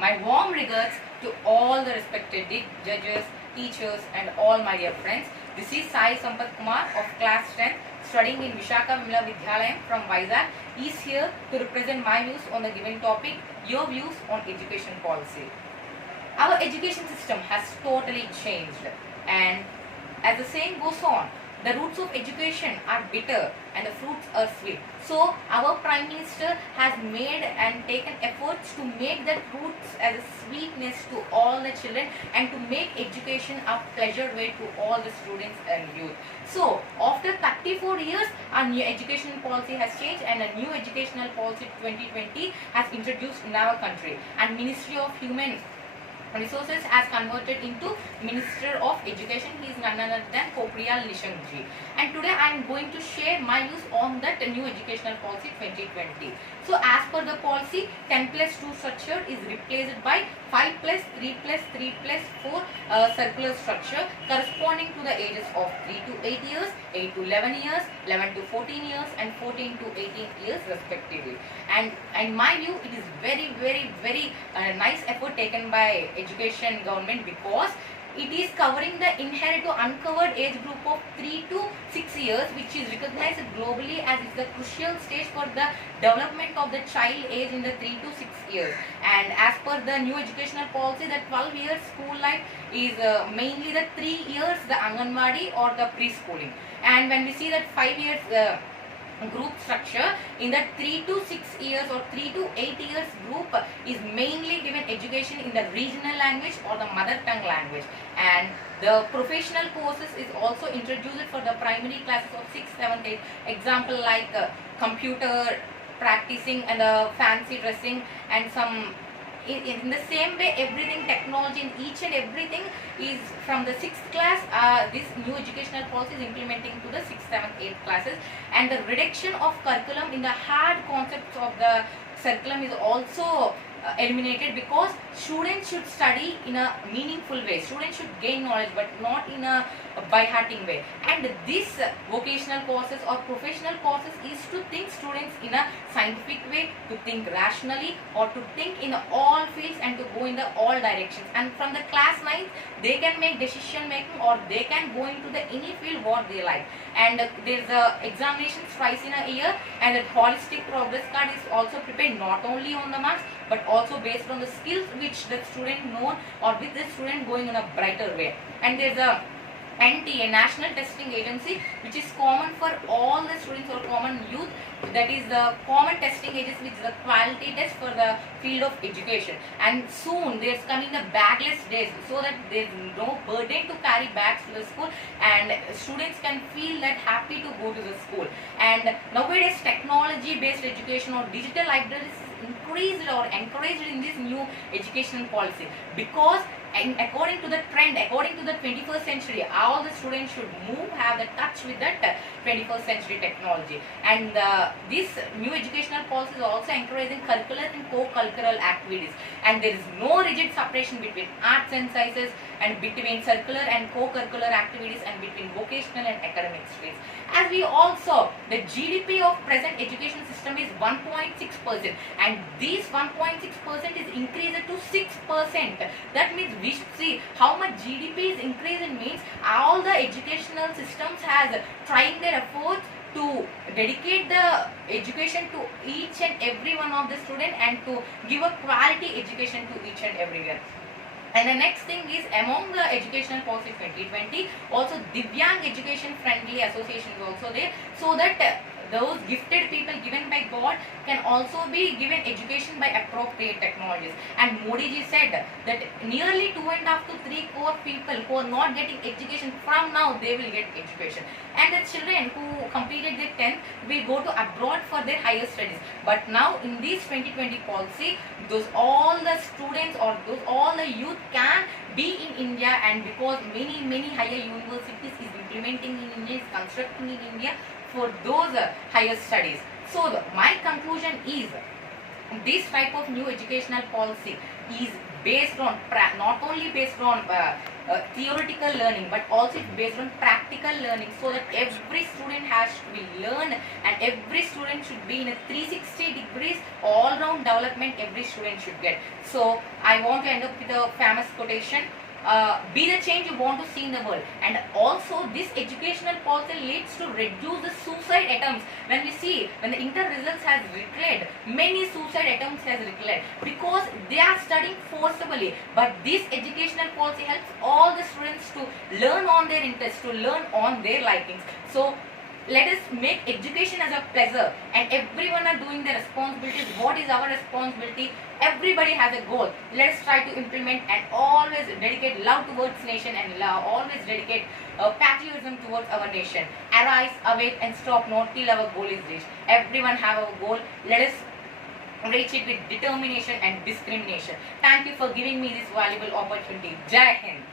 My warm regards to all the respected judges, teachers and all my dear friends. This is Sai Sampath Kumar of class 10 studying in Vishaka Vimla Vidyalayam from Vizag. He is here to represent my views on the given topic, your views on education policy. Our education system has totally changed, and as the saying goes on, the roots of education are bitter and the fruits are sweet. So our Prime Minister has made and taken efforts to make that roots as a sweetness to all the children and to make education a pleasure way to all the students and youth. So after 34 years, our new education policy has changed and a new educational policy 2020 has introduced in our country, and Ministry of Human Resources has converted into Minister of Education. He is none other than Pokhriyal Nishank ji. And today I am going to share my views on that new educational policy 2020. So as per the policy, 10 plus 2 structure is replaced by 5 plus 3 plus 3 plus 4 circular structure corresponding to the ages of 3 to 8 years, 8 to 11 years, 11 to 14 years and 14 to 18 years respectively. And in my view, it is very nice effort taken by education government, because it is covering the inherent to uncovered age group of 3 to 6 years, which is recognized globally as is the crucial stage for the development of the child age in the 3 to 6 years. And as per the new educational policy, the 12 years school life is mainly the 3 years the Anganwadi or the preschooling. And when we see that 5 years group structure, in the 3 to 6 years or 3 to 8 years group is mainly given education in the regional language or the mother tongue language. And the professional courses is also introduced for the primary classes of 6th, 7th, 8th. Example like computer practicing and fancy dressing and some. In the same way, everything technology in each and everything is from the 6th class. This new educational policy is implementing to the 6th, 7th, 8th classes, and the reduction of curriculum in the hard concepts of the curriculum is also eliminated, because students should study in a meaningful way. Students should gain knowledge but not in a by-hearting way. And this vocational courses or professional courses is to think students in a scientific way, to think rationally, or to think in all fields and to go in the all directions. And from the class 9th, they can make decision making, or they can go into the any field what they like. And there's examinations twice in a year, and that holistic progress card is also prepared not only on the marks but also based on the skills which the student known, or with the student going in a brighter way. And there's a NTA, National Testing Agency, which is common for all the students or common youth. That is the common testing agency, which is a quality test for the field of education. And soon there's coming the bagless days, so that there's no burden to carry bags to the school, and students can feel that happy to go to the school. And nowadays technology based education or digital libraries is increased or encouraged in this new educational policy, because and according to the trend, according to the 21st century, all the students should have the touch with that 21st century technology. And this new educational policy is also encouraging curricular and co-curricular activities, and there is no rigid separation between arts and sciences, and between circular and co-curricular activities, and between vocational and academic streams. As we all saw, the GDP of present education system is 1.6%, and this 1.6% is increased to 6%. That means we should see how much GDP is increasing, means all the educational systems has trying their efforts to dedicate the education to each and every one of the student, and to give a quality education to each and everyone. And the next thing is, among the educational policy 2020, also Divyang education friendly association is also there, so that those gifted people given by God can also be given education by appropriate technologies. And Modi ji said that nearly 2.5 to 3 crore people who are not getting education, from now they will get education. And the children who completed their 10th will go to abroad for their higher studies. But now in this 2020 policy, those all the students or those all the youth can be in India, and because many higher universities is implementing in India, is constructing in India for those higher studies. So my conclusion is, this type of new educational policy is based on not only based on theoretical learning, but also it's based on practical learning, so that every student has to be learned and every student should be in a 360 degrees all round development every student should get. So I want to end up with a famous quotation: be the change you want to see in the world. And also this educational policy leads to reduce the suicide attempts. When we see, when the inter results has declared, many suicide attempts has declared because they are studying forcibly. But this educational policy helps all the students to learn on their interest, to learn on their likings. So let us make education as a pleasure, and everyone are doing their responsibilities. What is our responsibility? Everybody has a goal. Let us try to implement and always dedicate love towards nation, and always dedicate patriotism towards our nation. Arise, awake and stop not till our goal is reached. Everyone have a goal. Let us reach it with determination and discrimination. Thank you for giving me this valuable opportunity. Jai Hind.